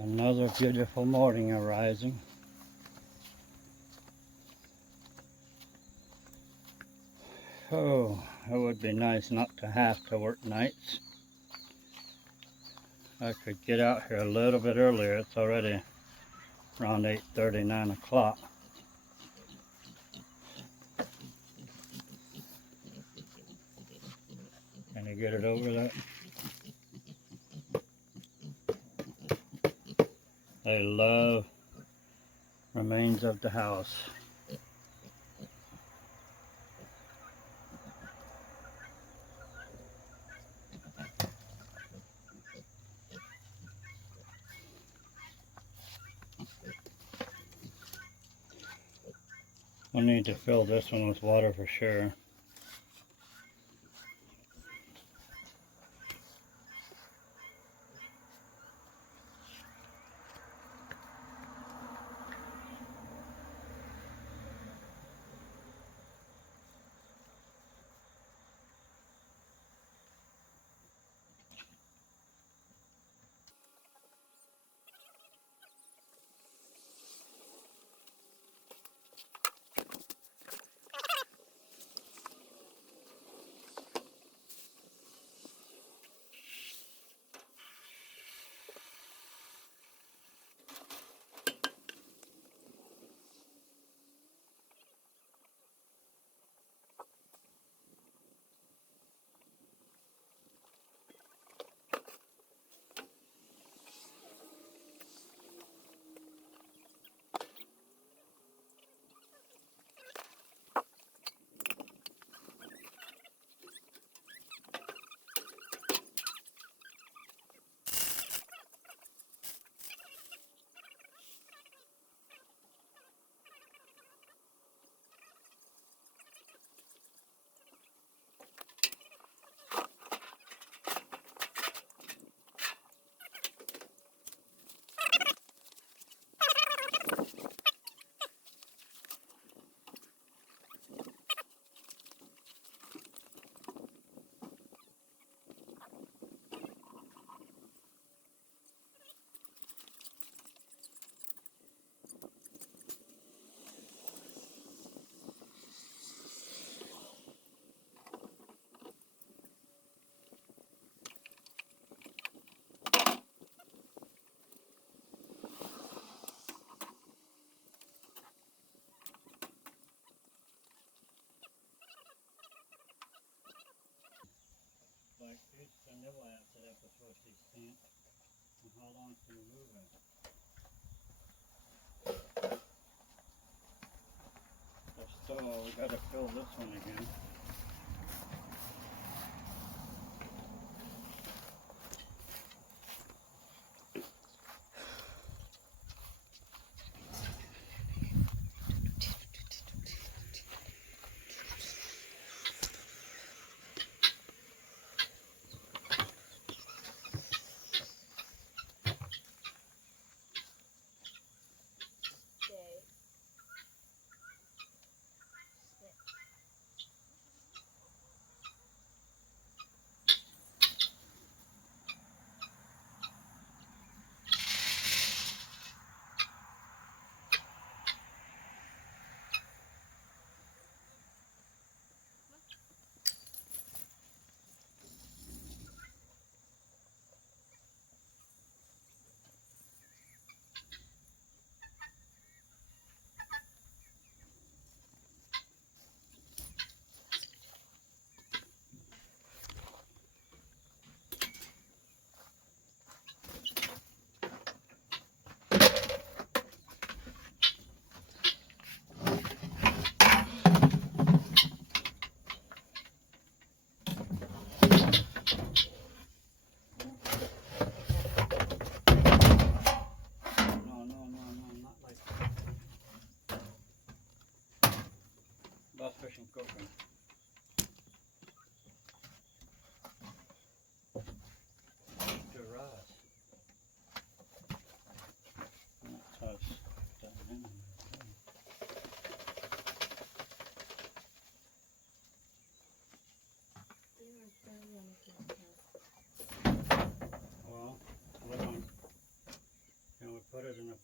Another beautiful morning arising. Oh, it would be nice not to have to work nights. I could get out here a little bit earlier. It's already around 8:30, 9 o'clock. Can you get it over that? They love remains of the house. We'll need to fill this one with water for sure. Like each and nibble at it up with these stamps. And how long can you move it? So we gotta fill this one again.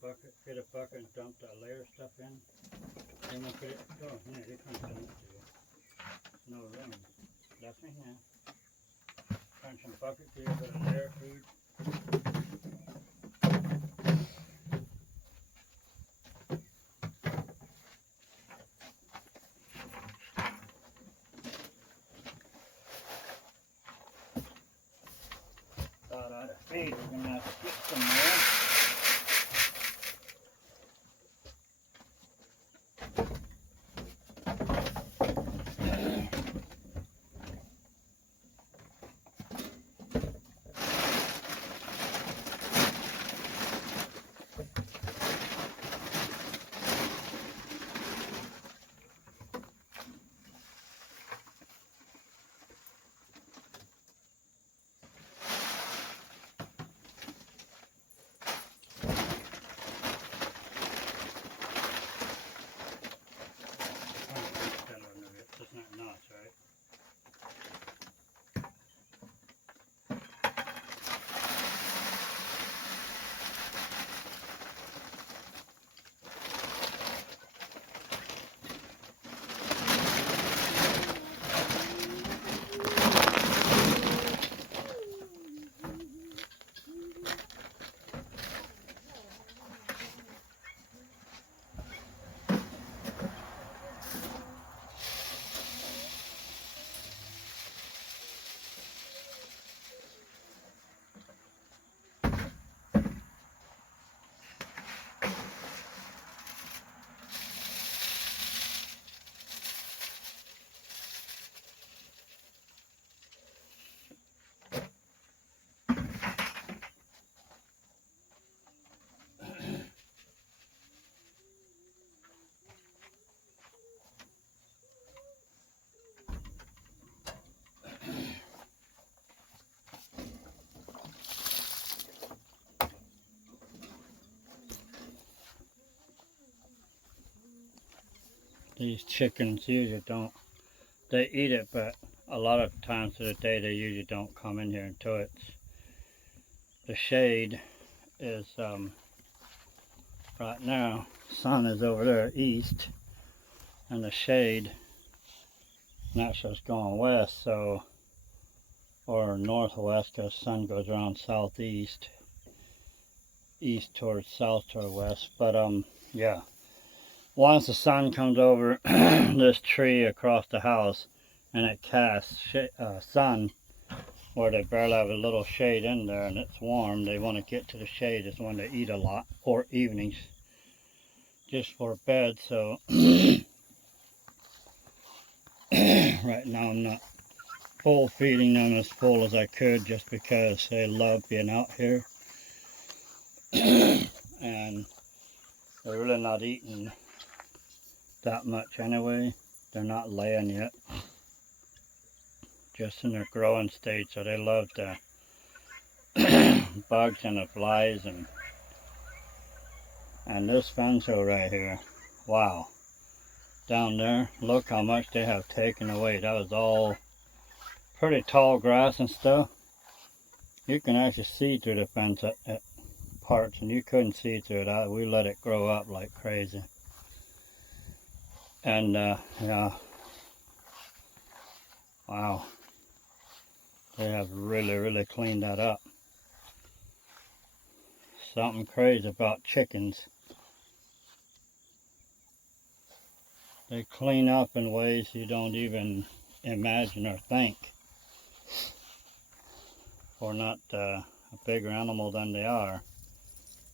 bucket, get a bucket and dump that layer stuff in. Then we'll put it, oh, yeah, you can't send it to you. No room. That's me now. Turn some bucket to you, put a layer food. Thought out of feed, we're gonna have to get some more. It's not nuts, right? These chickens usually don't, they eat it, but a lot of times of the day they usually don't come in here until it's, the shade is, right now, sun is over there east, and the shade, naturally it's going west, so, or northwest, because sun goes around southeast, east towards south toward west, but yeah. Once the sun comes over this tree across the house and it casts sun where they barely have a little shade in there and it's warm, they want to get to the shade is when they eat a lot, or evenings just for bed. So right now I'm not full feeding them as full as I could just because they love being out here and they're really not eating that much anyway. They're not laying yet, just in their growing stage, so they love the bugs and the flies and this fenco right here, wow, down there, look how much they have taken away. That was all pretty tall grass and stuff. You can actually see through the fence at parts, and you couldn't see through it. We let it grow up like crazy. And yeah, wow, they have really cleaned that up. Something crazy about chickens. They clean up in ways you don't even imagine or think. For not a bigger animal than they are.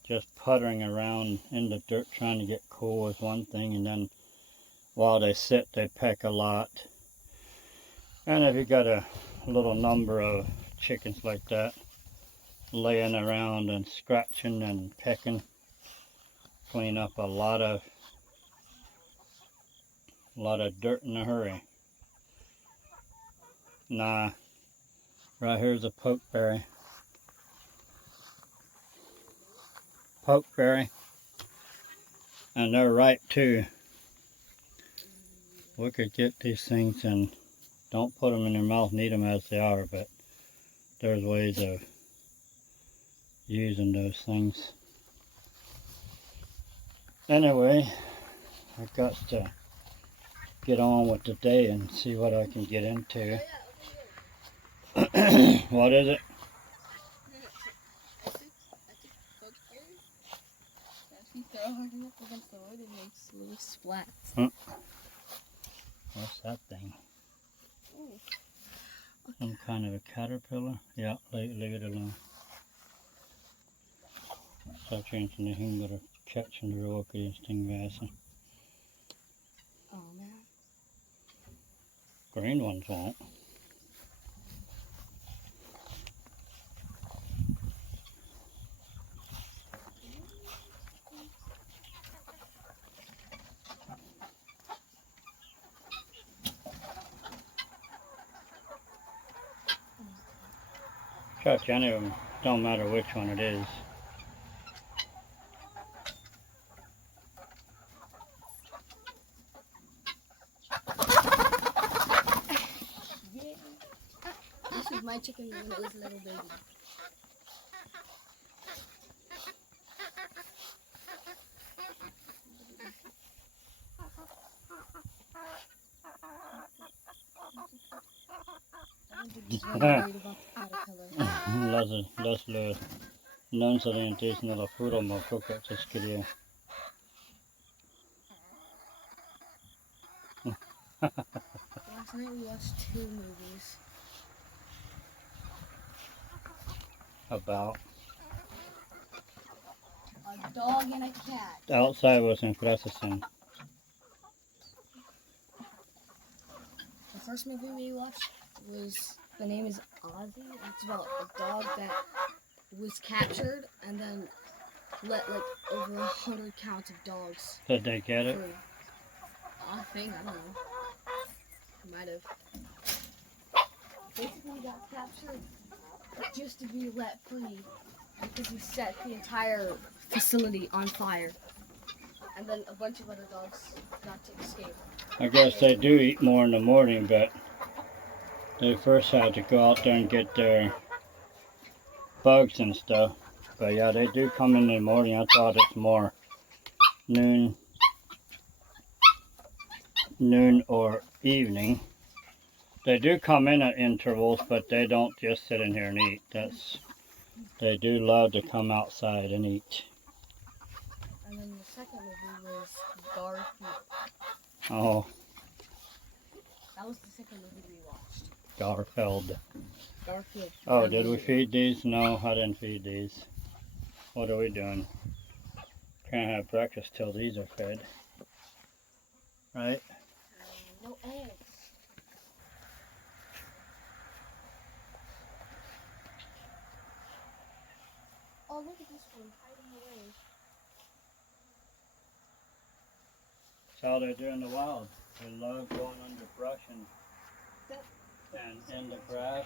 Just puttering around in the dirt trying to get cool is one thing, and then while they sit they peck a lot. And if you got a little number of chickens like that laying around and scratching and pecking, clean up a lot of dirt in a hurry. Nah, right here's a pokeberry. And they're ripe too. We could get these things and don't put them in your mouth and eat them as they are, but there's ways of using those things. Anyway, I've got to get on with the day and see what I can get into. What is it? If you throw hard enough against the wood, it makes little splats. What's that thing? Ooh. Some kind of a caterpillar? Yeah, leave it alone. Så känns det hindra catchen du råkar i stingväsen. Oh man. Green ones won't. Catch any of them, don't matter which one it is. Yeah. This was my chicken when it was a little baby. Lös lönsa det inte i snälla forum och koka så ska det. Last night we watched 2 movies. About A dog and a cat. outside was in Krasisen. The first movie we watched was, the name is Ozzy. It's about a dog that was captured and then let like over 100 counts of dogs Did they get it? free. I think, I don't know. Might have. Basically he got captured just to be let free because he set the entire facility on fire. And then a bunch of other dogs got to escape. I guess they do eat more in the morning, but they first had to go out there and get their bugs and stuff. But yeah, they do come in the morning. I thought it's more noon or evening. They do come in at intervals, but they don't just sit in here and eat. They do love to come outside and eat. And then the second movie was Garfield. Oh, That was the second movie we watched. Garfield. Garfield. Oh, did we feed these? No, I didn't feed these. What are we doing? Can't have breakfast till these are fed. Right? No eggs. Oh, look at this one hiding away. That's how they do in the wild. They love going under brush and in the grass.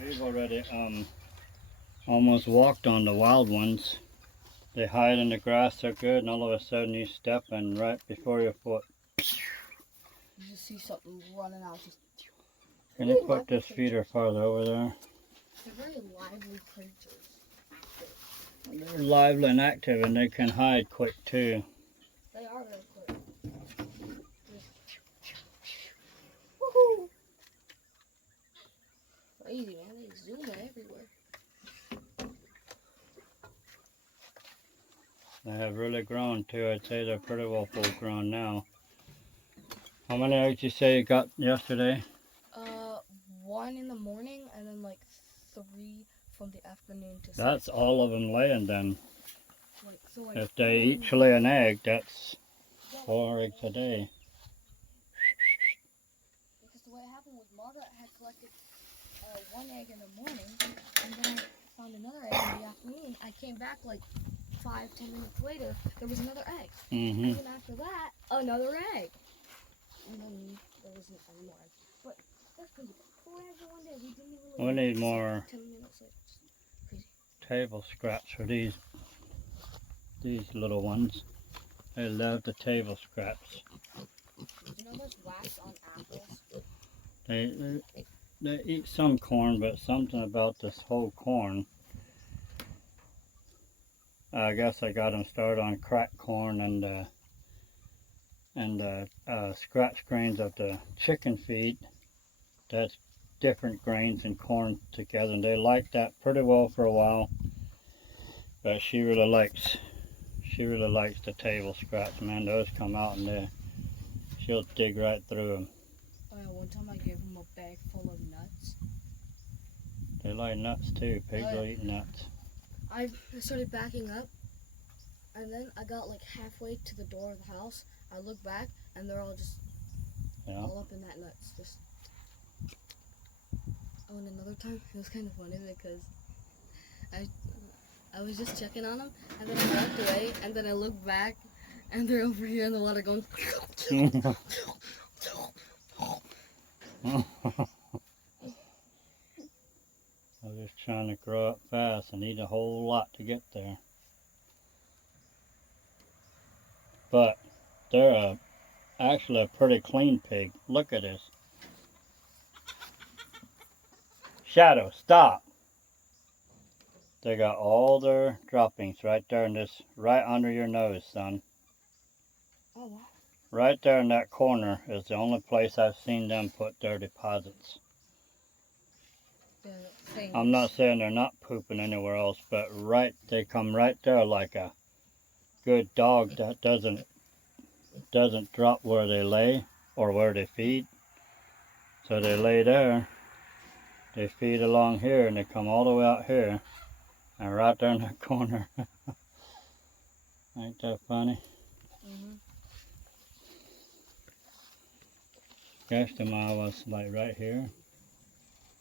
We've already almost walked on the wild ones. They hide in the grass so good, and all of a sudden you step and right before your foot. You just see something running out. Just Can you put this feeder farther over there? They're very lively creatures. They're lively and active, and they can hide quick too. They are very quick. Woohoo! Crazy, man. They zoom everywhere. They have really grown too. I'd say they're pretty well full grown now. How many eggs you say you got yesterday? 1 in the morning and then like 3 from the afternoon to 6. That's all of them laying then. Like, If they each lay an egg, that's 4 eggs a day. Because the way it happened was Margaret had collected 1 egg in the morning and then I found another egg in the afternoon. I came back like 5-10 minutes later, there was another egg. Mm-hmm. And then after that, another egg. And then there wasn't any more eggs. But that's crazy. 4 eggs in one day. We didn't even We need more 10 minutes later. Crazy. table scraps for these little ones. They love the table scraps. You know there's wax on apples? They eat some corn, but something about this whole corn I guess I got them started on cracked corn and scratch grains of the chicken feed. That's different grains and corn together, and they like that pretty well for a while. But she really likes the table scraps. Man, those come out and she'll dig right through them. One time I gave him a bag full of nuts. They like nuts too. Pigs will eat nuts. I started backing up, and then I got like halfway to the door of the house. I looked back, and they're all just all up in that nuts. Just. Oh, and another time it was kind of funny because I was just checking on them, and then I walked away, and then I looked back, and they're over here in the water going. I'm just trying to grow up fast and eat a whole lot to get there. But they're actually a pretty clean pig. Look at this. Shadow, stop. They got all their droppings right there in this, right under your nose, son. Oh, wow. Right there in that corner is the only place I've seen them put their deposits. I'm not saying they're not pooping anywhere else, but they come right there like a good dog that doesn't drop where they lay or where they feed. So they lay there, they feed along here, and they come all the way out here and right there in that corner. Ain't that funny? Yesterday was like right here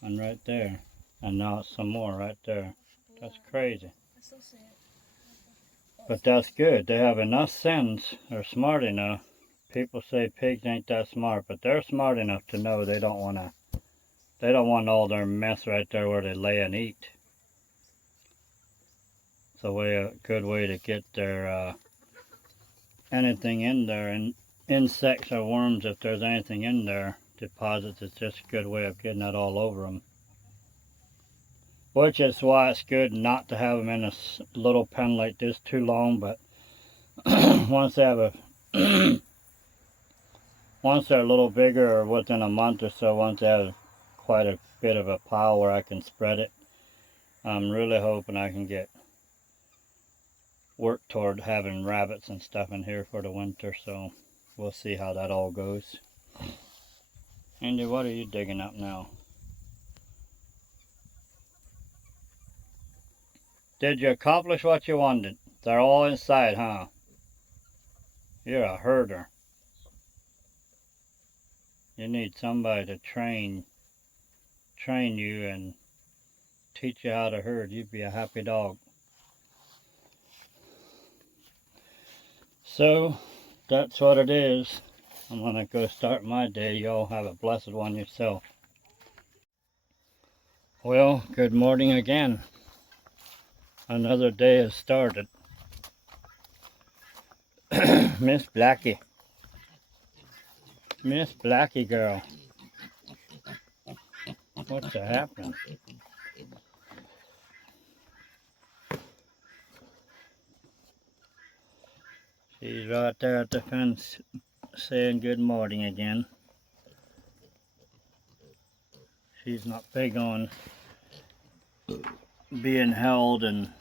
and right there, and now it's some more right there. That's crazy. I still see it. But that's good. They have enough sense. They're smart enough. People say pigs ain't that smart, but they're smart enough to know they don't want all their mess right there where they lay and eat. It's a good way to get their anything in there, and insects or worms, if there's anything in there, deposits. It's just a good way of getting that all over them. Which is why it's good not to have them in a little pen like this too long. But once they have once they're a little bigger, or within a month or so, once they have quite a bit of a pile where I can spread it, I'm really hoping I can work toward having rabbits and stuff in here for the winter. So we'll see how that all goes. Andy, what are you digging up now? Did you accomplish what you wanted? They're all inside, huh? You're a herder. You need somebody to train you and teach you how to herd. You'd be a happy dog. So that's what it is. I'm gonna go start my day. Y'all have a blessed one yourself. Well, good morning again. Another day has started. Miss Blackie. Miss Blackie girl. What's happening? She's right there at the fence saying good morning again. She's not big on being held and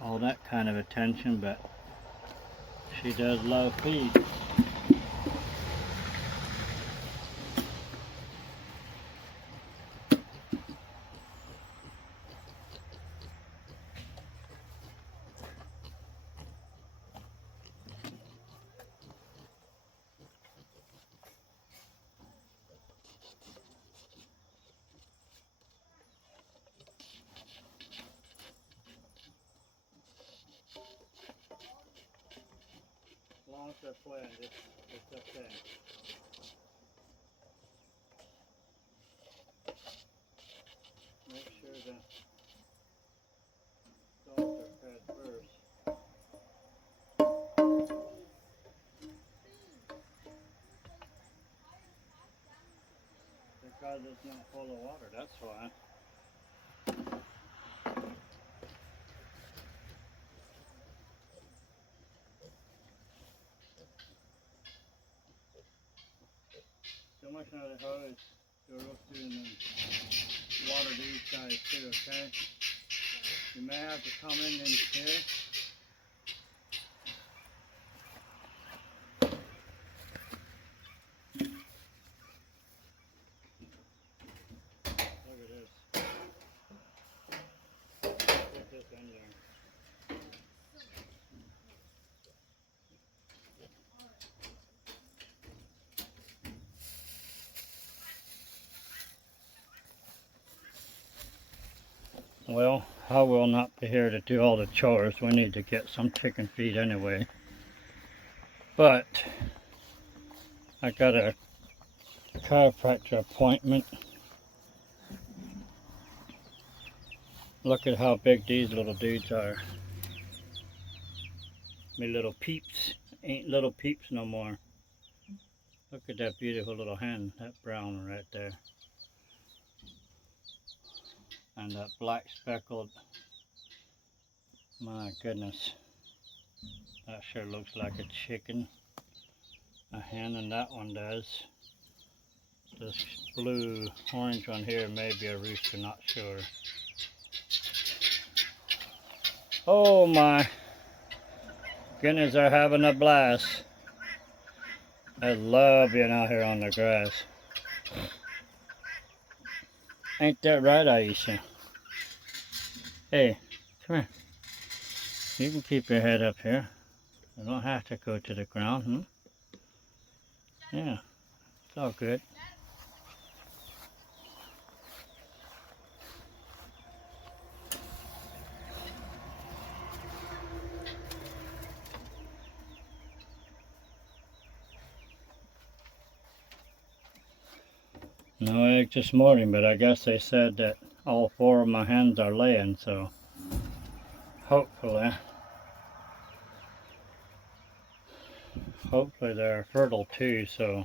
all that kind of attention, but she does love feed. As long as they're playing, it's okay. Make sure the dogs are fed first. Because it's not full of water, that's why. much of the hose to go through and then water these guys too, okay? You may have to come in here. Look at this. Put this in there. Well, I will not be here to do all the chores. We need to get some chicken feed anyway. But I got a chiropractor appointment. Look at how big these little dudes are. Me little peeps. Ain't little peeps no more. Look at that beautiful little hen, that brown one right there. And that black speckled, my goodness. That sure looks like a chicken. A hen, and that one does. This blue orange one here may be a rooster, not sure. Oh my goodness, they're having a blast. I love being out here on the grass. Ain't that right, Aisha? Hey, come here. You can keep your head up here. You don't have to go to the ground, Yeah, it's all good. No eggs this morning, but I guess they said that all 4 of my hens are laying, so hopefully they're fertile too, so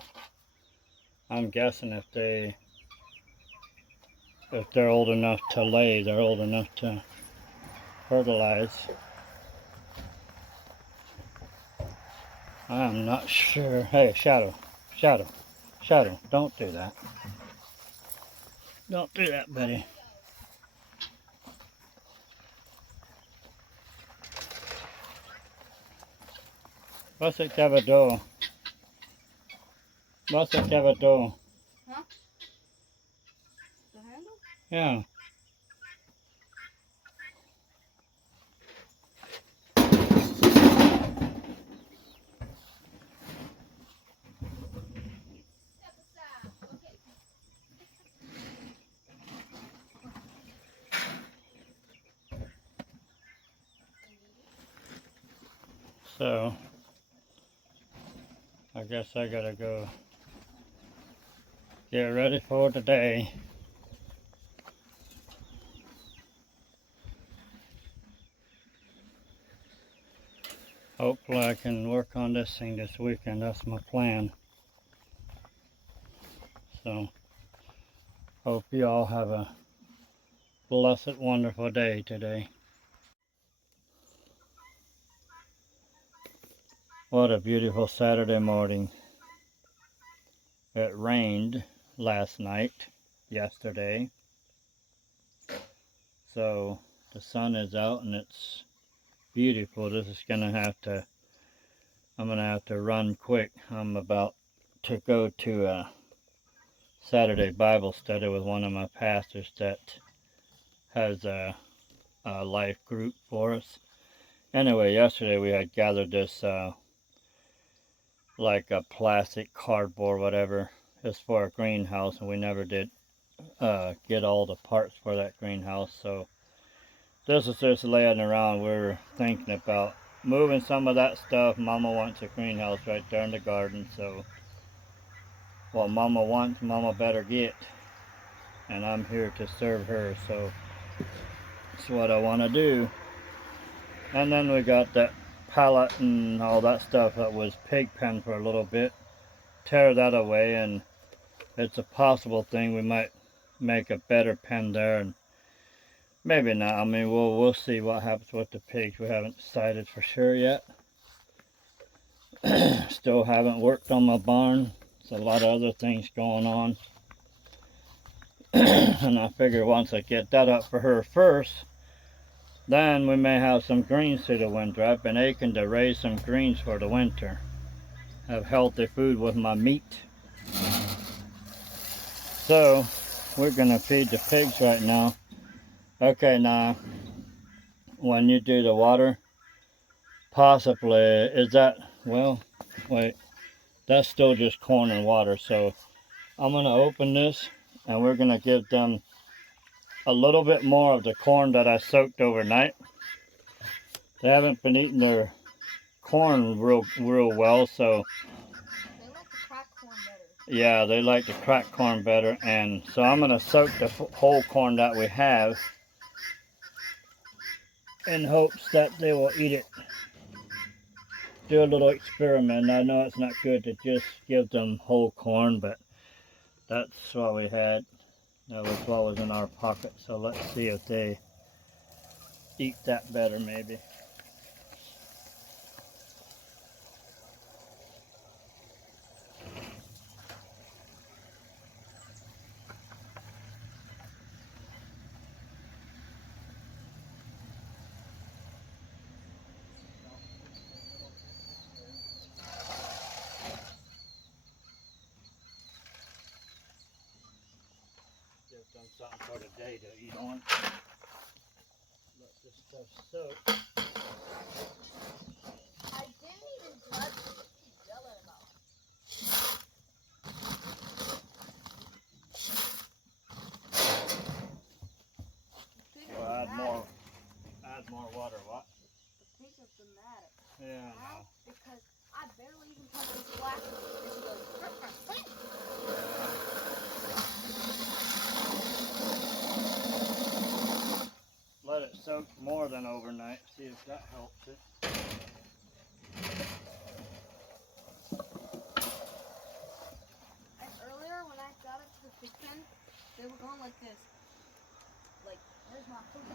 I'm guessing if they're old enough to lay, they're old enough to fertilize. I'm not sure. Hey, Shadow, don't do that. Don't do that, buddy. What's it, Cavado? What's it, Cavado? Huh? The handle? Yeah. So, I guess I gotta go get ready for today. Hopefully I can work on this thing this weekend. That's my plan. So, hope you all have a blessed, wonderful day today. What a beautiful Saturday morning. It rained last night, yesterday. So the sun is out and it's beautiful. This is I'm gonna have to run quick. I'm about to go to a Saturday Bible study with one of my pastors that has a life group for us. Anyway, yesterday we had gathered this like a plastic cardboard, whatever. It's for a greenhouse, and we never did get all the parts for that greenhouse. So this is just laying around. We're thinking about moving some of that stuff. Mama wants a greenhouse right there in the garden, so what Mama wants, Mama better get. And I'm here to serve her, so that's what I want to do. And then we got that pallet and all that stuff that was pig pen for a little bit. Tear that away, and it's a possible thing we might make a better pen there, and maybe not. I mean, we'll see what happens with the pigs. We haven't decided for sure yet. Still haven't worked on my barn, a lot of other things going on. And I figure once I get that up for her first, then we may have some greens through the winter. I've been aching to raise some greens for the winter. Have healthy food with my meat. So we're gonna feed the pigs right now. Okay, now when you do the water, possibly, is that, well, wait, that's still just corn and water. So I'm gonna open this and we're gonna give them a little bit more of the corn that I soaked overnight. They haven't been eating their corn real well, so They like the cracked corn better. yeah, they like the cracked corn better, and so I'm gonna soak the whole corn that we have in hopes that they will eat it. Do a little experiment. I know it's not good to just give them whole corn, but that's what we had. That was what was in our pocket. So let's see if they eat that better, maybe. Give them something for the day to eat on. Let this stuff soak. I didn't even touch it. Keep yelling about it. Well, add more water. What? The pigs are dramatic. Yeah, I know. Because I barely even touched this black one. And she goes, "Frick, frick, frick." Let it soak more than overnight. See if that helps it. And earlier when I got it to the pig pen, they were going like this. Like, where's my food?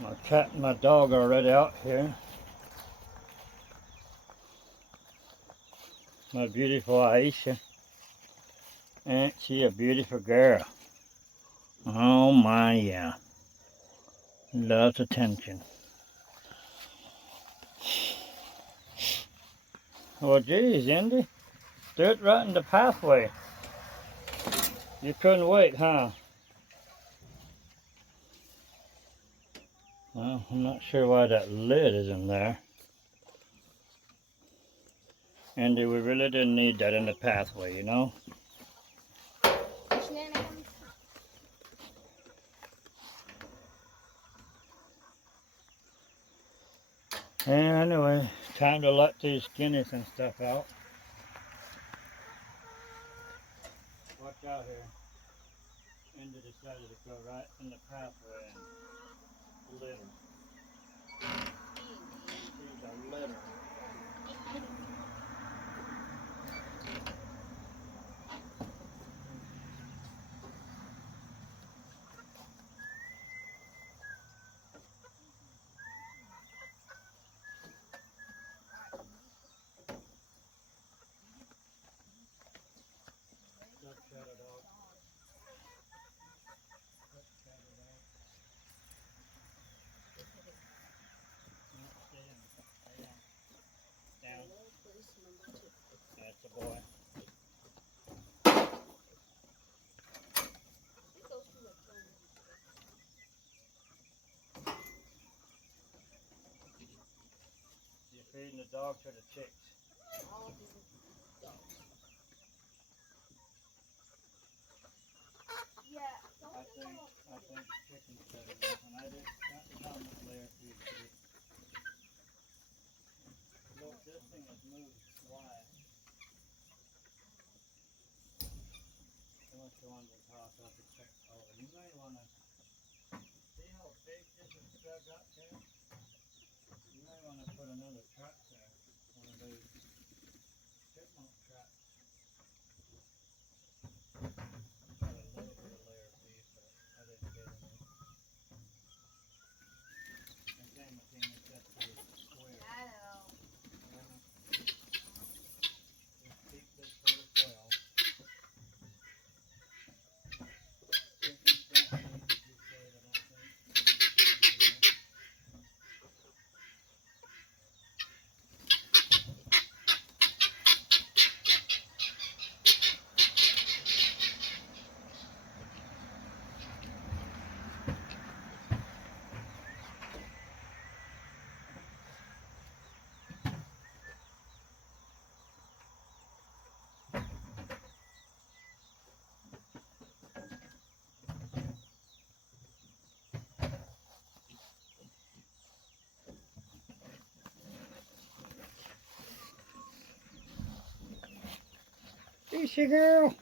My cat and my dog are already out here. My beautiful Aisha. Ain't she a beautiful girl? Oh my, yeah. Loves attention. Well, geez, Indy. Do it right in the pathway. You couldn't wait, huh? Well, I'm not sure why that lid is in there. Andy, we really didn't need that in the pathway, you know? Shenanigans. Anyway, time to let these guineas and stuff out. Watch out here. Andy decided to go right in the pathway and litter. She's a litter. Look, shadow dog. Look, shadow dog. No, stay down. Stay down. Down. That's a boy. You're feeding the dog to the chicks. I think chickens better enough, and I did that was how much layer feed to eat. Look, this thing has moved. Why? Unless you wanted to toss up a check over. You may want to see how big this is dug up there. You may want to put another trap there. One of those chipmunk traps. Got a little bit of layer feed, but I didn't get any. And same with him, it's just a square. I know. Easy, girl.